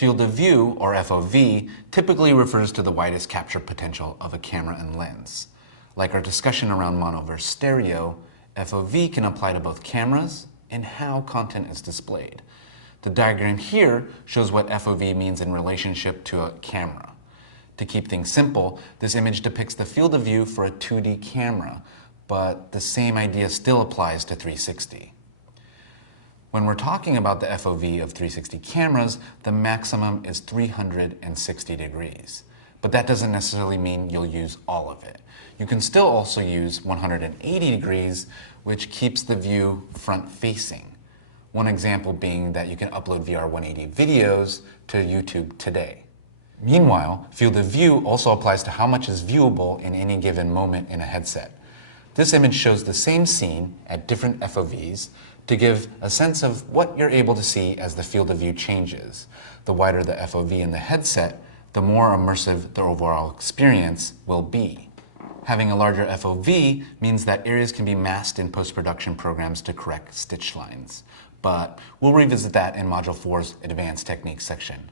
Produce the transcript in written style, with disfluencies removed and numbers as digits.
Field of view, or FOV, typically refers to the widest capture potential of a camera and lens. Like our discussion around mono versus stereo, FOV can apply to both cameras and how content is displayed. The diagram here shows what FOV means in relationship to a camera. To keep things simple, this image depicts the field of view for a 2D camera, but the same idea still applies to 360. When we're talking about the FOV of 360 cameras, the maximum is 360 degrees. But that doesn't necessarily mean you'll use all of it. You can still also use 180 degrees, which keeps the view front-facing. One example being that you can upload VR 180 videos to YouTube today. Meanwhile, field of view also applies to how much is viewable in any given moment in a headset. This image shows the same scene at different FOVs to give a sense of what you're able to see as the field of view changes. The wider the FOV in the headset, the more immersive the overall experience will be. Having a larger FOV means that areas can be masked in post-production programs to correct stitch lines. But we'll revisit that in Module 4's Advanced Techniques section.